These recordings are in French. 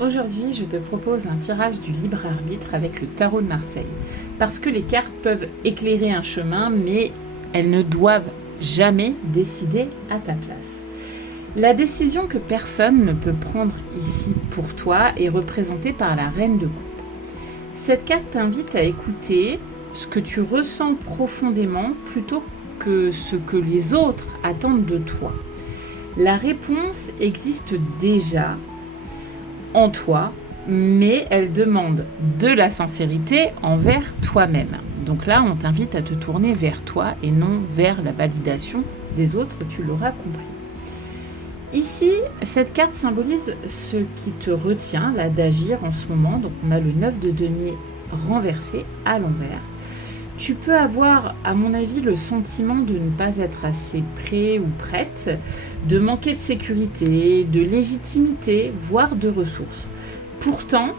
Aujourd'hui, je te propose un tirage du libre arbitre avec le tarot de Marseille. Parce que les cartes peuvent éclairer un chemin, mais elles ne doivent jamais décider à ta place. La décision que personne ne peut prendre ici pour toi est représentée par la reine de coupe. Cette carte t'invite à écouter ce que tu ressens profondément plutôt que ce que les autres attendent de toi. La réponse existe déjà en toi, mais elle demande de la sincérité envers toi-même. Donc là, on t'invite à te tourner vers toi et non vers la validation des autres, tu l'auras compris. Ici, cette carte symbolise ce qui te retient là d'agir en ce moment. Donc on a le 9 de denier renversé à l'envers. Tu peux avoir, à mon avis, le sentiment de ne pas être assez prêt ou prête, de manquer de sécurité, de légitimité, voire de ressources. Pourtant,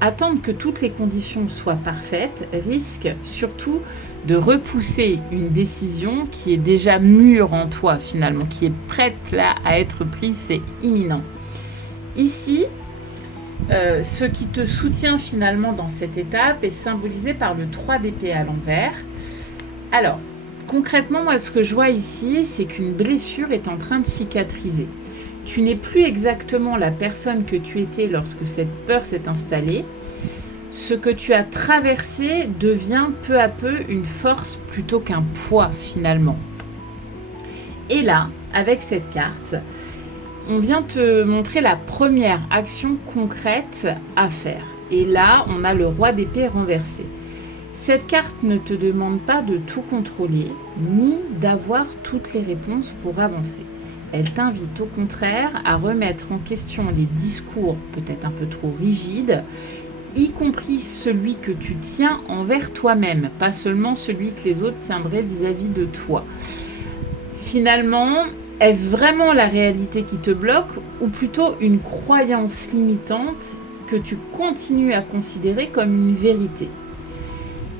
attendre que toutes les conditions soient parfaites risque surtout de repousser une décision qui est déjà mûre en toi finalement, qui est prête là à être prise, c'est imminent. Ici, ce qui te soutient finalement dans cette étape est symbolisé par le 3 d'épée à l'envers. Alors, concrètement, moi, ce que je vois ici, c'est qu'une blessure est en train de cicatriser. Tu n'es plus exactement la personne que tu étais lorsque cette peur s'est installée. Ce que tu as traversé devient peu à peu une force plutôt qu'un poids finalement. Et là, avec cette carte, on vient te montrer la première action concrète à faire. Et là, on a le roi d'épée renversé. Cette carte ne te demande pas de tout contrôler, ni d'avoir toutes les réponses pour avancer. Elle t'invite au contraire à remettre en question les discours peut-être un peu trop rigides, y compris celui que tu tiens envers toi-même, pas seulement celui que les autres tiendraient vis-à-vis de toi. Finalement, est-ce vraiment la réalité qui te bloque ou plutôt une croyance limitante que tu continues à considérer comme une vérité ?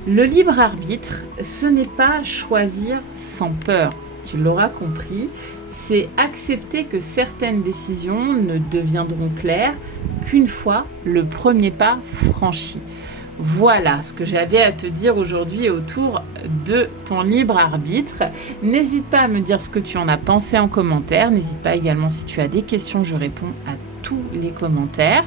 Le libre arbitre, ce n'est pas choisir sans peur, tu l'auras compris, c'est accepter que certaines décisions ne deviendront claires qu'une fois le premier pas franchi. Voilà ce que j'avais à te dire aujourd'hui autour de ton libre arbitre. N'hésite pas à me dire ce que tu en as pensé en commentaire. N'hésite pas également si tu as des questions, je réponds à tous les commentaires.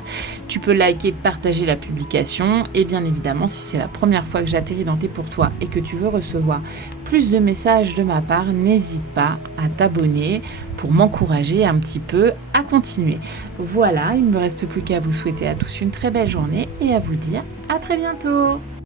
Tu peux liker, partager la publication et bien évidemment si c'est la première fois que j'atterris dans Thé pour toi et que tu veux recevoir plus de messages de ma part, n'hésite pas à t'abonner pour m'encourager un petit peu à continuer. Voilà, il ne me reste plus qu'à vous souhaiter à tous une très belle journée et à vous dire à très bientôt.